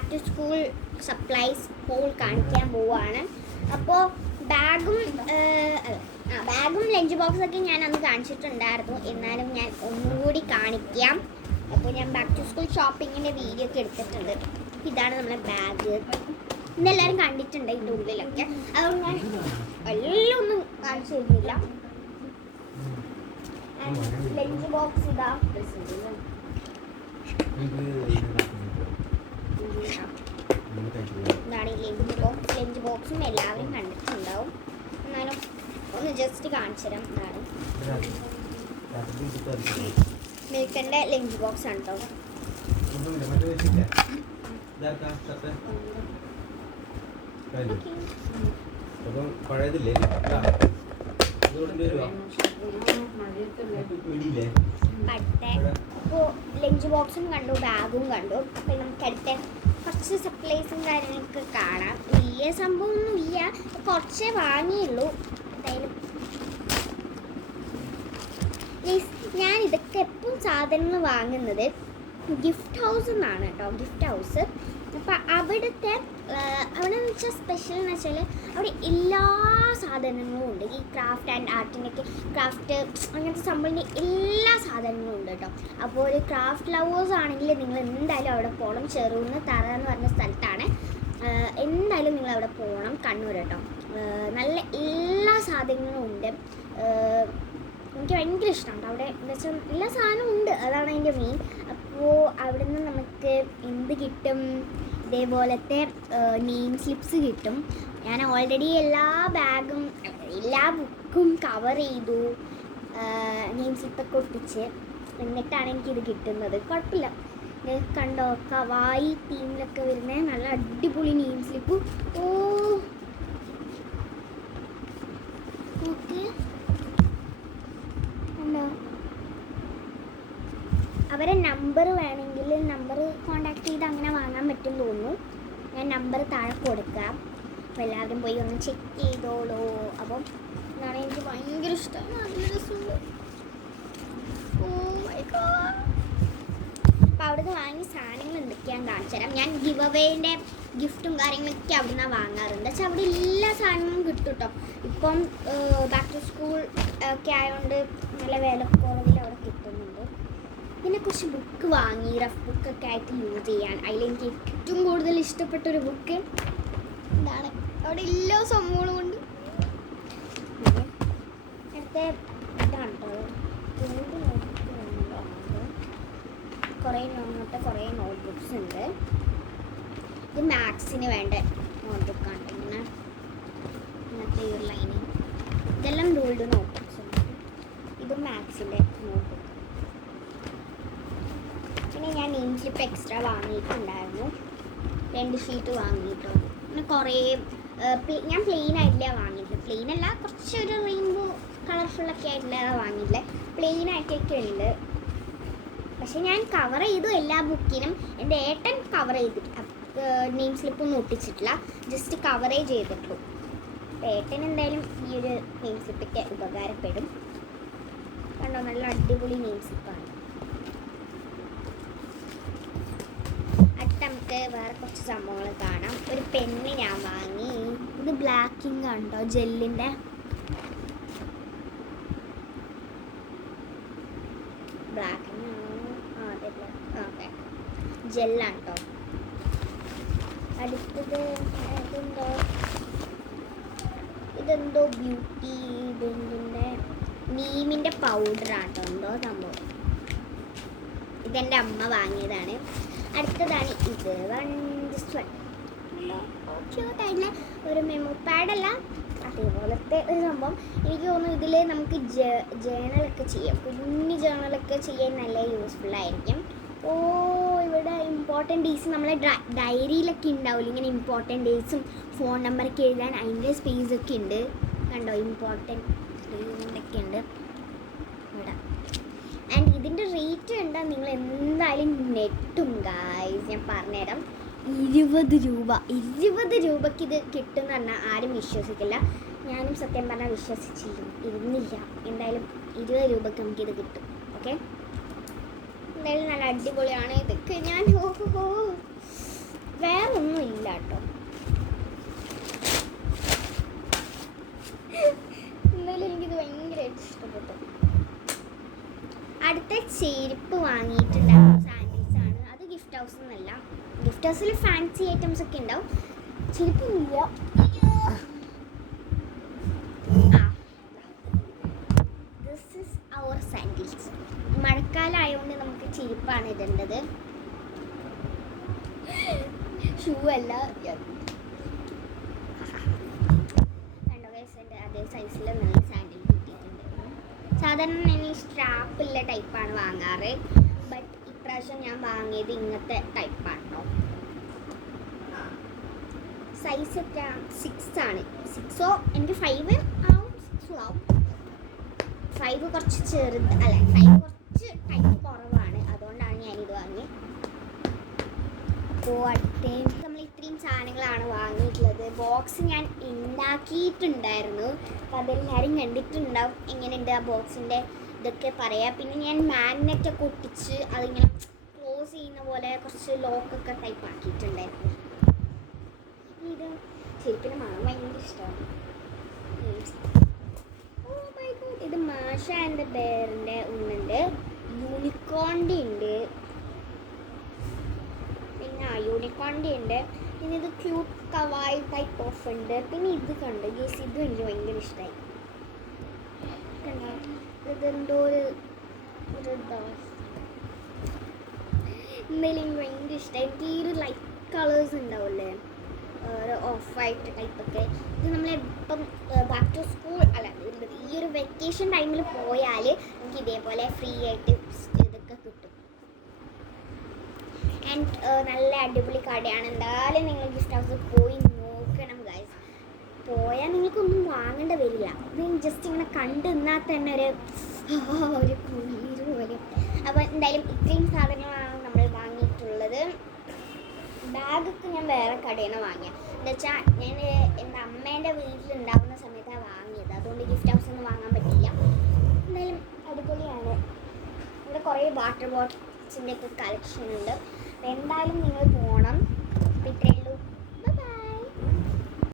Back to school supplies haul കാണിക്കാൻ പോവുകയാണ്. അപ്പോൾ ബാഗും ലഞ്ച് ബോക്സൊക്കെ ഞാൻ അന്ന് കാണിച്ചിട്ടുണ്ടായിരുന്നു. എന്നാലും ഞാൻ ഒന്നുകൂടി കാണിക്കാം. അപ്പോൾ ഞാൻ ബാക്ക് ടു സ്കൂൾ ഷോപ്പിങ്ങിൻ്റെ വീഡിയോ ഒക്കെ എടുത്തിട്ടുണ്ട്. ഇതാണ് നമ്മുടെ ബാഗ്. ഇന്നെല്ലാവരും കണ്ടിട്ടുണ്ട് ഇതിൻ്റെ ഉള്ളിലൊക്കെ. അതുകൊണ്ട് ഞാൻ എല്ലാം ഒന്നും കാണിച്ചു തരുന്നില്ല. ലഞ്ച് ബോക്സ് ഇതാണ് ഈ ലഞ്ച് ബോക്സും എല്ലാവരും കണ്ടിട്ടുണ്ടാവും. എന്നാലും ഒന്ന് ജസ്റ്റ് കാണിച്ചു തരാം. ഇതാണ് മിൽക്കൻ്റെ ലഞ്ച് ബോക്സ് ആണ് കേട്ടോ. പഴയതില്ലേ അപ്പോൾ ലഞ്ച് ബോക്സും കണ്ടു, ബാഗും കണ്ടു. അപ്പം നമുക്ക് അടുത്ത കുറച്ച് സപ്ലൈസും കാര്യങ്ങളൊക്കെ കാണാം. വലിയ സംഭവമൊന്നും ഇല്ല, കുറച്ചേ വാങ്ങിയുള്ളൂ. എന്തായാലും ഞാൻ ഇതൊക്കെ എപ്പോഴും സാധനങ്ങൾ വാങ്ങുന്നത് ഗിഫ്റ്റ് ഹൗസിൽ നിന്നാണ് കേട്ടോ. ഗിഫ്റ്റ് ഹൗസ് അപ്പോൾ അവിടെ എന്ന് വെച്ചാൽ സ്പെഷ്യൽ എന്ന് വെച്ചാൽ അവിടെ എല്ലാ സാധനങ്ങളും ഉണ്ട്. ഈ ക്രാഫ്റ്റ് ആൻഡ് ആർട്ടിൻ്റെയൊക്കെ ക്രാഫ്റ്റ് അങ്ങനത്തെ സംഭവത്തിൻ്റെ എല്ലാ സാധനങ്ങളും ഉണ്ട് കേട്ടോ. അപ്പോൾ ഒരു ക്രാഫ്റ്റ് ലവേഴ്സ് ആണെങ്കിൽ നിങ്ങൾ എന്തായാലും അവിടെ പോകണം. ചെറുന്ന് തറ എന്ന് പറഞ്ഞ സ്ഥലത്താണ്. എന്തായാലും നിങ്ങൾ അവിടെ പോകണം, കണ്ണൂർ കേട്ടോ. നല്ല എല്ലാ സാധനങ്ങളും ഉണ്ട്. എനിക്ക് ഭയങ്കര ഇഷ്ടമുണ്ട് അവിടെ. എന്താ വെച്ചാൽ എല്ലാ സാധനവും ഉണ്ട്, അതാണ് അതിൻ്റെ മെയിൻ. അപ്പോൾ അവിടെ നിന്ന് നമുക്ക് എന്ത് കിട്ടും? ഇതേപോലത്തെ നെയിം സ്ലിപ്സ് കിട്ടും. ഞാൻ ഓൾറെഡി എല്ലാ ബുക്കും കവർ ചെയ്തു, നെയിം സ്ലിപ്പൊക്കെ ഒട്ടിച്ച്. എന്നിട്ടാണ് എനിക്കിത് കിട്ടുന്നത്. കുഴപ്പമില്ല, കണ്ടോ, കവായി തീമിലൊക്കെ വരുന്ന നല്ല അടിപൊളി നെയിം സ്ലിപ്പ്. ഓക്കെ, കണ്ടോ. അവരെ നമ്പർ വേണമെങ്കിൽ നമ്പർ കോൺടാക്ട് ചെയ്ത് അങ്ങനെ വാങ്ങാൻ പറ്റും തോന്നുന്നു. ഞാൻ നമ്പർ താഴെ കൊടുക്കാം. അപ്പോൾ എല്ലാവരും പോയി ഒന്ന് ചെക്ക് ചെയ്തോളൂ. അപ്പം എന്നാണ് എനിക്ക് ഭയങ്കര ഇഷ്ടമാണ്. നല്ല രസമുണ്ട്. അപ്പോൾ അവിടുന്ന് വാങ്ങിയ സാധനങ്ങൾ എന്തൊക്കെയാണെന്ന് കാണിച്ചു തരാം. ഞാൻ ഗിവ് അവേൻ്റെ ഗിഫ്റ്റും കാര്യങ്ങളൊക്കെ അവിടെ നിന്നാണ് വാങ്ങാറുണ്ട്. പക്ഷെ അവിടെ എല്ലാ സാധനങ്ങളും കിട്ടും കേട്ടോ. ഇപ്പം ബാക്ക് ടു സ്കൂൾ ഒക്കെ ആയതുകൊണ്ട് നല്ല വിലക്കുറവിൽ അവിടെ കിട്ടുന്നുണ്ട്. പിന്നെ കുറച്ച് ബുക്ക് വാങ്ങി, റഫ് ബുക്കൊക്കെ ആയിട്ട് യൂസ് ചെയ്യാൻ. അതിലെനിക്ക് ഏറ്റവും കൂടുതൽ ഇഷ്ടപ്പെട്ടൊരു ബുക്ക് ഇതാണ്. അവിടെ എല്ലാ സംഭവങ്ങളും ഉണ്ട്. അടുത്ത ഇതാണ് കേട്ടോ. കുറേ നോട്ട്ബുക്സ് ഉണ്ട്. ഇത് മാത്സിന് വേണ്ട നോട്ട്ബുക്കാണ്. ഇങ്ങനത്തെ ഒരു ലൈനിങ്. ഇതെല്ലാം റൂൾഡ് നോട്ട്ബുക്സ് ഉണ്ട്. ഇത് മാത്സിൻ്റെ നോട്ട്ബുക്ക്. പിന്നെ ഞാൻ നെയിം സ്ലിപ്പ് എക്സ്ട്രാ വാങ്ങിയിട്ടുണ്ടായിരുന്നു. 2 ഷീറ്റ് വാങ്ങിയിട്ടു. പിന്നെ കുറേ ഞാൻ പ്ലെയിൻ ആയിട്ടില്ല വാങ്ങിയിട്ടില്ല. പ്ലെയിൻ അല്ല, കുറച്ചൊരു റെയിൻബോ കളർഫുള്ളൊക്കെ ആയിട്ടില്ല വാങ്ങിയിട്ടില്ല. പ്ലെയിൻ ആയിട്ടൊക്കെ ഉണ്ട്. പക്ഷെ ഞാൻ കവർ ചെയ്തു എല്ലാ ബുക്കിനും. എൻ്റെ ഏട്ടൻ കവർ ചെയ്തിട്ട് നെയിം സ്ലിപ്പൊന്നും ഒട്ടിച്ചിട്ടില്ല, ജസ്റ്റ് കവറേജ് ചെയ്തിട്ടുള്ളൂ. ഏട്ടൻ എന്തായാലും ഈ ഒരു നെയിം സ്ലിപ്പൊക്കെ ഉപകാരപ്പെടും. കണ്ടോ, നല്ല അടിപൊളി നെയിം സ്ലിപ്പാണ്. നമുക്ക് വേറെ കുറച്ച് സംഭവങ്ങൾ കാണാം. ഒരു പെന്ന് ഞാൻ വാങ്ങി. ഇത് ബ്ലാക്കിങ് ഉണ്ടോ, ജെല്ലിൻ്റെ. ബ്ലാക്കിങ് ഓക്കെ, ജെല്ലാണ് കേട്ടോ. അടുത്തത് ഇതെന്തോ ബ്യൂട്ടി ബ്ലെൻഡിൻ്റെ നീമിൻ്റെ പൗഡറാണ് കേട്ടോ. എന്തോ സംഭവം. ഇതെൻ്റെ അമ്മ വാങ്ങിയതാണ്. അടുത്തതാണ് ഇത്. ക്യൂട്ടായിട്ടുള്ള ഒരു മെമ്മോ പാഡല്ല, അതേപോലത്തെ ഒരു സംഭവം. എനിക്ക് തോന്നുന്നു ഇതിൽ നമുക്ക് ജേണലൊക്കെ ചെയ്യാം. കുഞ്ഞു ജേണലൊക്കെ ചെയ്യാൻ നല്ല യൂസ്ഫുള്ളായിരിക്കും. ഇവിടെ ഇമ്പോർട്ടൻറ്റ് ഡേയ്സ് നമ്മളെ ഡയറിയിലൊക്കെ ഉണ്ടാവില്ല, ഇങ്ങനെ ഇമ്പോർട്ടൻറ്റ് ഡേയ്സും ഫോൺ നമ്പറൊക്കെ എഴുതാൻ അതിൻ്റെ സ്പേസൊക്കെ ഉണ്ട്. കണ്ടോ, ഇമ്പോർട്ടൻറ്റ് ഡേയ്സൊക്കെ ഉണ്ട് ഇവിടെ. ആൻഡ് ഇതിൻ്റെ റേറ്റ് കണ്ടാൽ നിങ്ങൾ എന്തായാലും നെട്ടും ഗായ്സ്. ഞാൻ പറഞ്ഞുതരാം. 20 രൂപയ്ക്ക് ഇത് കിട്ടുമെന്ന് പറഞ്ഞാൽ ആരും വിശ്വസിക്കില്ല. ഞാനും സത്യം പറഞ്ഞാൽ ഇരുന്നില്ല. എന്തായാലും 20 രൂപയ്ക്ക് നമുക്കിത് കിട്ടും. ഓക്കെ, എന്തായാലും നല്ല അടിപൊളിയാണ്. ഇതൊക്കെ ഞാൻ വേറെ ഒന്നും ഇല്ല കേട്ടോ. എന്നാലും എനിക്കിത് ഭയങ്കരമായിട്ട് ഇഷ്ടപ്പെട്ടു. അടുത്ത ചെരുപ്പ് വാങ്ങിയിട്ടുണ്ടായിരുന്നു, സാൻഡിൽസ് ആണ്. അത് ഗിഫ്റ്റ് ഹൗസിൽ നിന്നല്ല. ഗിഫ്റ്റ് ഹൗസിൽ ഫാൻസി ഐറ്റംസ് ഒക്കെ ഉണ്ടാവും, ചെരുപ്പൊന്നുമില്ല. This is our sandals. മഴക്കാലം ആയതുകൊണ്ട് നമുക്ക് ചെരുപ്പാണ് ഇടേണ്ടത്, ഷൂ അല്ല. കണ്ടോ ഗൈസ്, എൻ്റെ അതേ സൈസിൽ നല്ല സാൻഡിൽ കിട്ടിയിട്ടുണ്ട്. സാധാരണ ഞാൻ ഈ സ്ട്രാപ്പുള്ള ടൈപ്പാണ് വാങ്ങാറ്, ബട്ട് ഇപ്രാവശ്യം ഞാൻ വാങ്ങിയത് ഇങ്ങനത്തെ ടൈപ്പാണ് കേട്ടോ. സൈസ് ഒക്കെ 6 ആണ്. 6ഓ എനിക്ക് 5 ആവും, 6 ആവും. 5 കുറച്ച് ചെറുത് അല്ല, 5 കുറച്ച് ടൈപ്പ് കുറവാണ്, അതുകൊണ്ടാണ് ഞാനിത് വാങ്ങി. അപ്പോൾ അടുത്തേം നമ്മൾ ഇത്രയും സാധനങ്ങളാണ് വാങ്ങിയിട്ടുള്ളത്. ബോക്സ് ഞാൻ ഉണ്ടാക്കിയിട്ടുണ്ടായിരുന്നു, അപ്പോൾ അതെല്ലാവരും കണ്ടിട്ടുണ്ടാവും. എങ്ങനെയുണ്ട് ആ ബോക്സിൻ്റെ ഇതൊക്കെ പറയാം. പിന്നെ ഞാൻ മാഗ്നറ്റൊക്കെ ഒട്ടിച്ച് അതിങ്ങനെ ക്ലോസ് ചെയ്യുന്ന പോലെ കുറച്ച് ലോക്കൊക്കെ ടൈപ്പ് ആക്കിയിട്ടുണ്ടായിരുന്നു. ഇത് ശരിക്കും മണം ഭയങ്കര ഇഷ്ടമാണ്. ഇത് മാഷ ആൻഡ് ബെയറിൻ്റെ ഒന്നുണ്ട്, യൂണിക്കോണിൻ്റെ ഉണ്ട്, പിന്നെ യൂണിക്കോണിൻ്റെ ഉണ്ട്. പിന്നെ ഇത് ക്യൂട്ട് കവായി ടൈപ്പ് ഓഫ് ഉണ്ട്. പിന്നെ ഇത് കണ്ട് ഗീസ്, ഇതും എനിക്ക് ഭയങ്കര ഇഷ്ടമായി. കണ്ടോ, ഇതെന്തോ ഒരു എന്തായാലും എനിക്ക് ഭയങ്കര ഇഷ്ടമായി. എനിക്ക് ഈ ഒരു ലൈറ്റ് കളേഴ്സ് ഉണ്ടാവില്ലേ, ഒരു ഓഫ് വൈറ്റ് ടൈപ്പൊക്കെ, ഇത് നമ്മളെപ്പം ബാക്ക് ടു സ്കൂൾ അല്ല, ഈ ഒരു വെക്കേഷൻ ടൈമിൽ പോയാൽ എനിക്ക് ഇതേപോലെ ഫ്രീ ആയിട്ട് ഇതൊക്കെ കിട്ടും. ആൻഡ് നല്ല അടിപൊളി കടയാണ്. എന്തായാലും നിങ്ങൾ ഗിഫ്റ്റ് ഹൗസിൽ പോയി നോക്കണം ഗൈസ്. പോയാൽ നിങ്ങൾക്കൊന്നും വാങ്ങേണ്ട വരില്ല. ഇത് ജസ്റ്റ് ഇങ്ങനെ കണ്ടു നിന്നാൽ തന്നെ ഒരു കുളിര് പോലെ. അപ്പോൾ എന്തായാലും ഇത്രയും സാധനങ്ങളാണ് നമ്മൾ വാങ്ങിയിട്ടുള്ളത്. ബാഗൊക്കെ ഞാൻ വേറെ കടയിൽ നിന്ന് വാങ്ങിയത്. എന്താ വെച്ചാൽ ഞാൻ എൻ്റെ അമ്മേൻ്റെ വീട്ടിലുണ്ടാകുന്ന സമയത്താണ് വാങ്ങിയത്, അതുകൊണ്ട് ഗിഫ്റ്റ് ഹൗസിൽ നിന്ന് വാങ്ങാൻ പറ്റില്ല. എന്തായാലും അടിപൊളിയാണ്. ഇവിടെ കുറേ വാട്ടർ ബോട്ടിൽസിൻ്റെ ഒക്കെ കളക്ഷൻ ഉണ്ട്. എന്തായാലും നിങ്ങൾ പോകണം. അപ്പോൾ ഇത്രയും